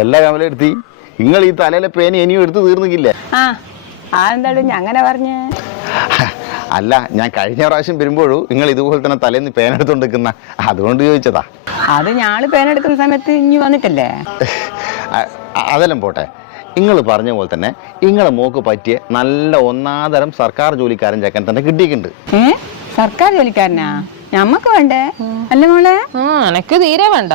എല്ലാ കമലെടുത്തി നിങ്ങൾ ഈ തലയിലെ പേന ഇനിയും എടുത്ത് തീർന്നിക്കില്ലേ? എന്തായാലും അങ്ങനെ പറഞ്ഞ അല്ല, ഞാൻ കഴിഞ്ഞ പ്രാവശ്യം വരുമ്പോഴും നിങ്ങൾ ഇതുപോലെ തന്നെ തലേന്ന് പേന എടുത്തോണ്ടിരിക്കുന്ന, അതുകൊണ്ട് ചോദിച്ചതാ. അത് ഞാള് പേന എടുക്കുന്ന സമയത്ത് ഇനി വന്നിട്ടല്ലേ. അതെല്ലാം പോട്ടെ, നിങ്ങൾ പറഞ്ഞ പോലെ തന്നെ നിങ്ങളെ മോക്ക് പറ്റിയ നല്ല ഒന്നാതരം സർക്കാർ ജോലിക്കാരൻ ചെക്കൻ തന്നെ കിട്ടിയിട്ടുണ്ട്. സർക്കാർ ജോലിക്കാരനാ? ഞമ്മക്ക് വേണ്ടേ? അല്ല മോളെ, എനക്ക് തീരെ വേണ്ട.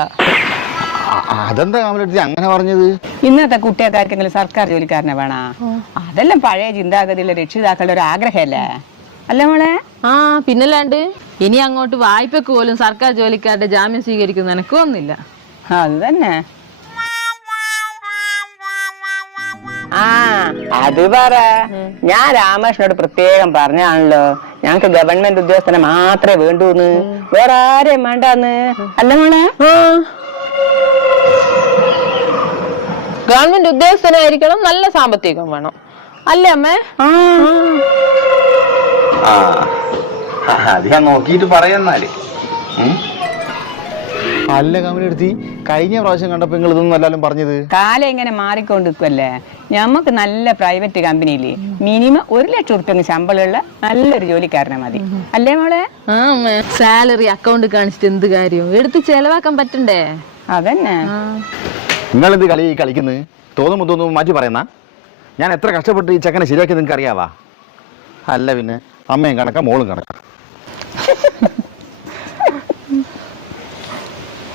അതെന്താ കമലെടുത്തി അങ്ങനെ പറഞ്ഞത്? ഇന്നത്തെ കുട്ടികൾക്കാർക്കെങ്കിലും സർക്കാർ ജോലിക്കാരനെ വേണ? അതെല്ലാം പഴയ ചിന്താഗതിയിലെ രക്ഷിതാക്കളുടെ ഒരു ആഗ്രഹല്ലേ, അല്ല മോളെ? പിന്നല്ലാണ്ട് ഇനി അങ്ങോട്ട് വായ്പക്ക് പോലും സർക്കാർ ജോലിക്കാരുടെ ജാമ്യം സ്വീകരിക്കുന്ന എനക്ക് ഒന്നില്ല. അത് തന്നെ. അത് പറ. ഞാൻ രാമകൃഷ്ണനോട് പ്രത്യേകം പറഞ്ഞാണല്ലോ, ഞങ്ങക്ക് ഗവൺമെന്റ് ഉദ്യോഗസ്ഥനെ മാത്രമേ വേണ്ടൂന്ന്, വേറെ ആരെയും വേണ്ടാന്ന്. അല്ല മോളെ? ഗവൺമെന്റ് ഉദ്യോഗസ്ഥനായിരിക്കണം, നല്ല സാമ്പത്തികം വേണം, അല്ലേ അമ്മേ? അത് ഞാൻ നോക്കിയിട്ട് പറയുന്നാല്. അല്ല കമലെടുത്തി, കഴിഞ്ഞ പ്രാവശ്യം കണ്ടപ്പോ നിങ്ങൾ ഇതൊന്നും എല്ലാരും പറഞ്ഞത്. കാലം ഇങ്ങനെ മാറിക്കൊണ്ടിരിക്കുവല്ലേ. ഞമ്മക്ക് നല്ല പ്രൈവറ്റ് കമ്പനിയില് മിനിമം 1 ലക്ഷം ഉറുപ്പ്യ ശമ്പളമുള്ള നല്ലൊരു ജോലിക്കാരനെ മതി, അല്ലേ മോളെ? സാലറി അക്കൗണ്ട് കാണിച്ചിട്ട് എന്ത് കാര്യം, എടുത്ത് ചെലവാക്കാൻ പറ്റണ്ടേ? അതന്നെ. നിങ്ങളെന്ത് കളി കളിക്കുന്നത്? തോന്നുമ്പോ മാറ്റി പറയുന്ന. ഞാൻ എത്ര കഷ്ടപ്പെട്ട് ഈ ചെക്കനെ ശരിയാക്കി നിങ്ങൾക്ക് അറിയാവാ? അല്ല പിന്നെ അമ്മയും കണക്കാം മോളും കണക്കാം.